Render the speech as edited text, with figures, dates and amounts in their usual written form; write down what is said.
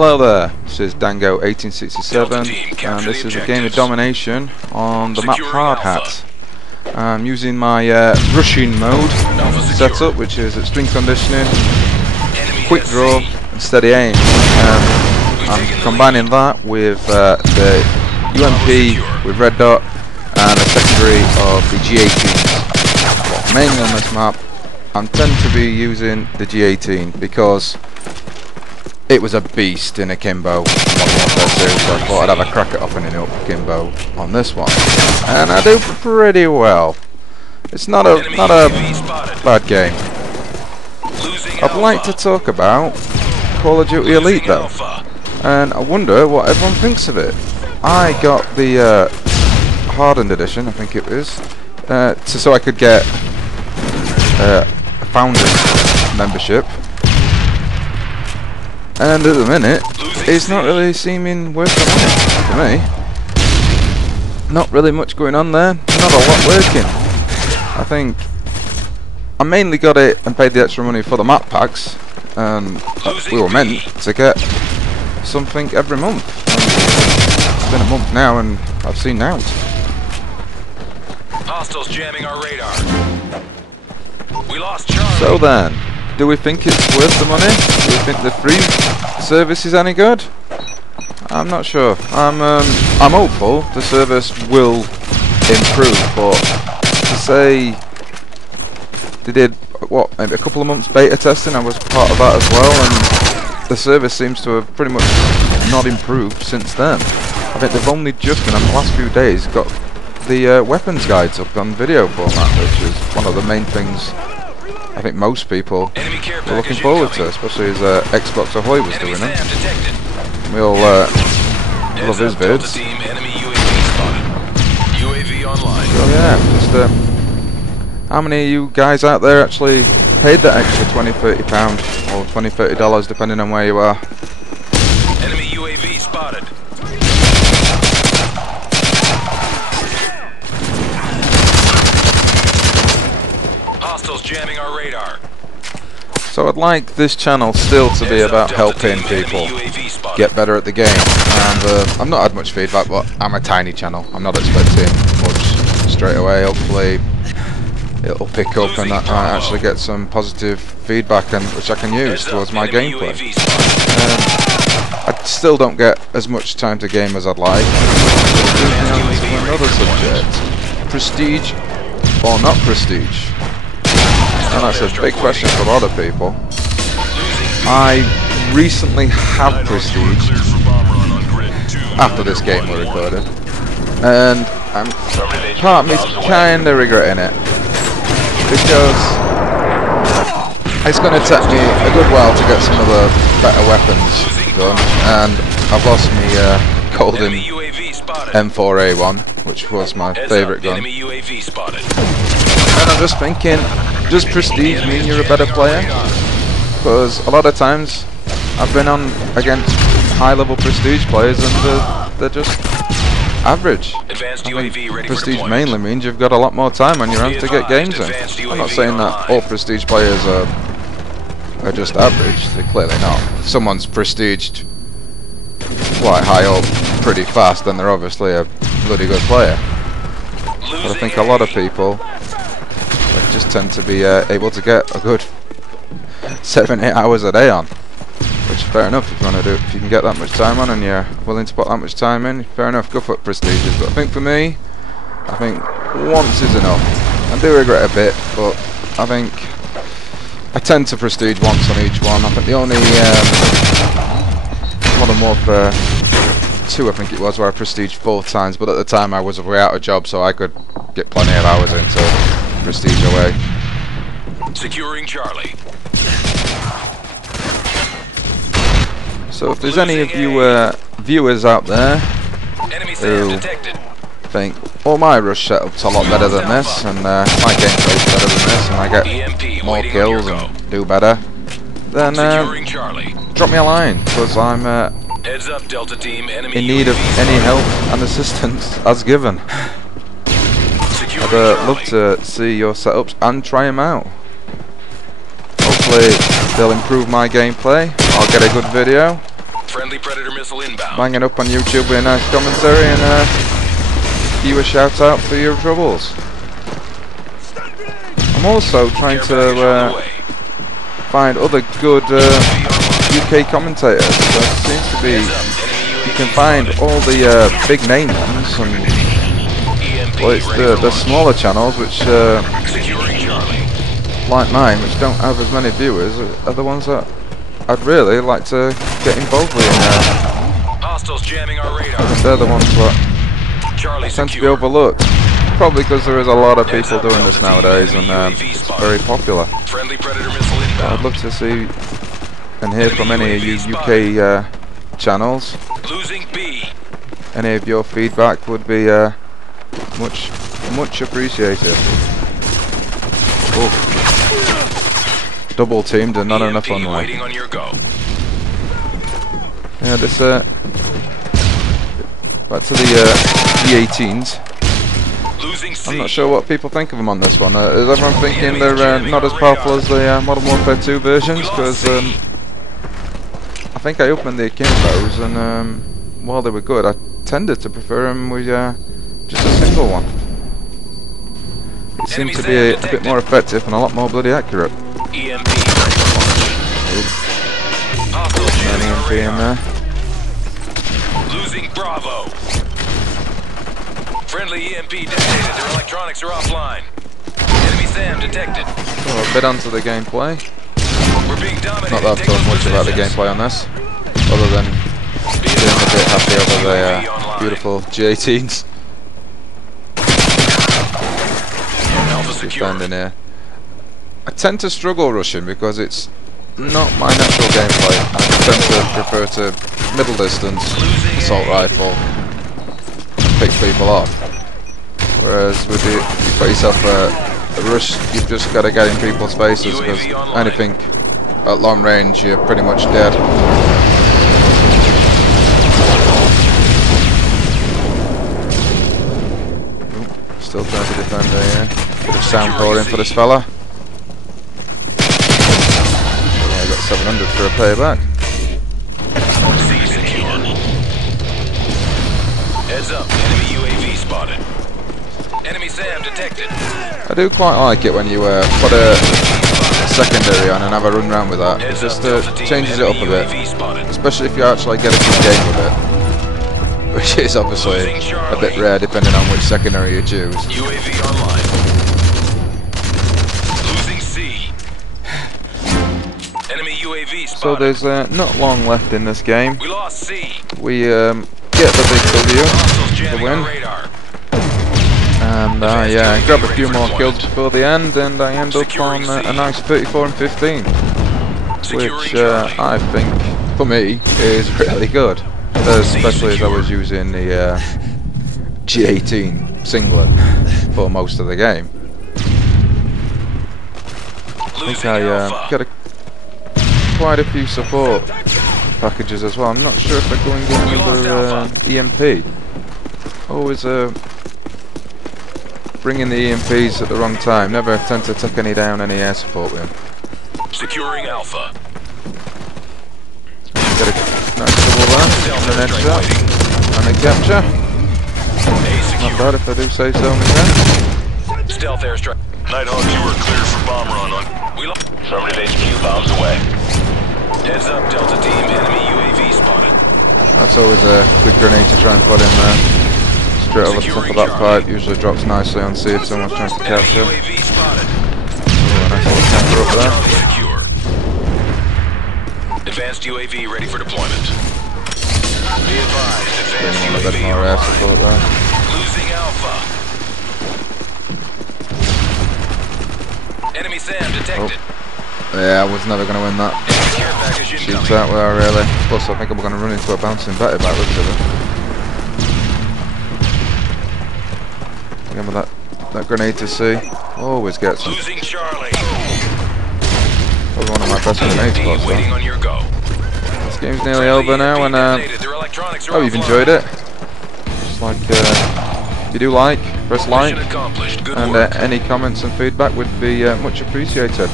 Hello there, this is Dango 1867 and this is a game of domination on the map Hardhat. I'm using my rushing mode setup, which is extreme conditioning, quick draw and steady aim. I'm combining that with the UMP with red dot and a secondary of the G18. But mainly on this map I tend to be using the G18 because it was a beast in akimbo, so I thought I'd have a crack at opening up akimbo on this one, and I do pretty well. It's not a bad game. I'd like to talk about Call of Duty Elite though, and I wonder what everyone thinks of it. I got the hardened edition, I think it was, so I could get a founder's membership. And at the minute, it's not really seeming worth the money for me. Not really much going on there, not a lot working. I think I mainly got it and paid the extra money for the map packs, and we were meant to get something every month. It's been a month now and I've seen out. Hostiles jamming our radar. We lost Charlie. So then, do we think it's worth the money? Do we think the free service is any good? I'm not sure. I'm hopeful the service will improve, but to say they did what, maybe a couple of months beta testing, I was part of that as well, and the service seems to have pretty much not improved since then. I think they've only just in the last few days got the weapons guides up on video format, which is one of the main things I think most people were looking forward to, especially as Xbox Ahoy was doing it. We all love his vids. So yeah, just how many of you guys out there actually paid that extra £20–30 or $20–30 depending on where you are? Enemy UAV spotted. Hostiles jamming our radar. So I'd like this channel still to be about helping people get better at the game, and I've not had much feedback, but I'm a tiny channel. I'm not expecting much straight away. Hopefully it'll pick up and I actually get some positive feedback, and which I can use towards my gameplay. I still don't get as much time to game as I'd like. Another subject: prestige or not prestige? And that's a big question for a lot of people. I recently have prestige after this game was recorded, and part of me's kinda regretting it, because it's going to take me a good while to get some of the better weapons done, and I've lost me golden M4A1, which was my favourite gun. And I'm just thinking, does prestige mean you're a better player? Because a lot of times I've been on against high-level prestige players and they're just average. I think prestige mainly means you've got a lot more time on your hands to get games in. I'm not saying that all prestige players are just average, they're clearly not. If someone's prestiged quite high up pretty fast, then they're obviously a bloody good player. But I think a lot of people just tend to be able to get a good 7–8 hours a day on, which is fair enough if you want to do it. If you can get that much time on and you're willing to put that much time in, fair enough, go for prestiges. But I think for me, I think once is enough. I do regret a bit, but I think I tend to prestige once on each one. I think the only Modern Warfare 2, I think it was, where I prestiged 4 times, but at the time I was way out of job, so I could get plenty of hours into prestige away. Securing Charlie. So if there's any of you viewers out there who think, oh, my rush setup's a lot better than this, and my gameplay's better than this, and I get more kills and do better, then drop me a line, because I'm Heads up, Delta Team. In need of any help and assistance as given. I'd love to see your setups and try them out. Hopefully they'll improve my gameplay, I'll get a good video, Friendly Predator missile inbound. banging up on YouTube with a nice commentary and give you a shout out for your troubles. I'm also trying to find other good UK commentators. There seems to be, you can find all the big name ones, and well, it's the smaller channels which like mine, which don't have as many viewers, are the ones that I'd really like to get involved with. Hostiles jamming our radar. They're the ones that tend to be overlooked. Probably because there is a lot of people doing this nowadays, and it's very popular. Friendly Predator missile inbound. I'd love to see and hear from any of you UK channels. Losing B. Any of your feedback would be much appreciated. Oh. Double teamed and not enough on one. Waiting on your go. Yeah, this back to the G18s. Losing C. I'm not sure what people think of them on this one. Is everyone thinking they're not as powerful as the Modern Warfare 2 versions? Because I think I opened the Akimbos, and while they were good, I tended to prefer them with just a single one. It seemed to be a bit more effective and a lot more bloody accurate. EMP. An EMP in there. Losing Bravo. Friendly EMP detonated. Their electronics are offline. Enemy SAM detected. So a bit onto the gameplay. We're being dominated. Not that I've thought much about the gameplay on this, other than being a bit happy over the beautiful G18s. Defending here. I tend to struggle rushing because it's not my natural gameplay. I tend to prefer to middle distance, assault rifle, and pick people off. Whereas with you put yourself a rush, you've just got to get in people's faces, because anything at long range you're pretty much dead. Ooh, still trying to defend here. Bit of sound pouring for this fella. I got 700 for a payback. C secure. Heads up, enemy UAV spotted. Enemy SAM detected. I do quite like it when you put a secondary on and have a run around with that. It just changes it up a bit, especially if you actually get a good game with it, which is obviously a bit rare depending on which secondary you choose. UAV online. Losing C. Enemy UAV spotted. So there's not long left in this game. We lost C. We get the big W, the win. And yeah, grab a few more kills before the end, and I end up on a nice 34 and 15, which I think, for me, is really good, especially as I was using the G18 singlet for most of the game. I think I got quite a few support packages as well. I'm not sure if I go and get another EMP. Always bringing the EMPs at the wrong time. Never tend to take any down any air support with them. Securing Alpha. Get a nice double there, and an headshot, and a capture. Not bad if I do say so myself. Stealth airstrike. Nighthawk, you were clear for bomb run on. We lost. Affirmative HQ bombs away. Heads up, Delta team. Enemy UAV spotted. That's always a good grenade to try and put in there. Straight over the top of that pipe, usually drops nicely on see if someone's trying to capture. UAV spotted. Oh, nice little camper up there. Secure. Advanced UAV ready for deployment. Be advised, advanced Bringing on a bit UAV more air online. support there. Losing Alpha. Enemy SAM detected. Yeah, I was never going to win that Care package incoming. shootout where really. Plus I think I'm going to run into a bouncing Betty by the looks of it. Again with that grenade to see. Always gets them. Losing Charlie. Probably one of my best grenade spots Waiting though. on your go. This game's nearly over now, and I hope you've enjoyed it. Just like, if you do like, press like, Mission accomplished. Good and work. any comments and feedback would be much appreciated.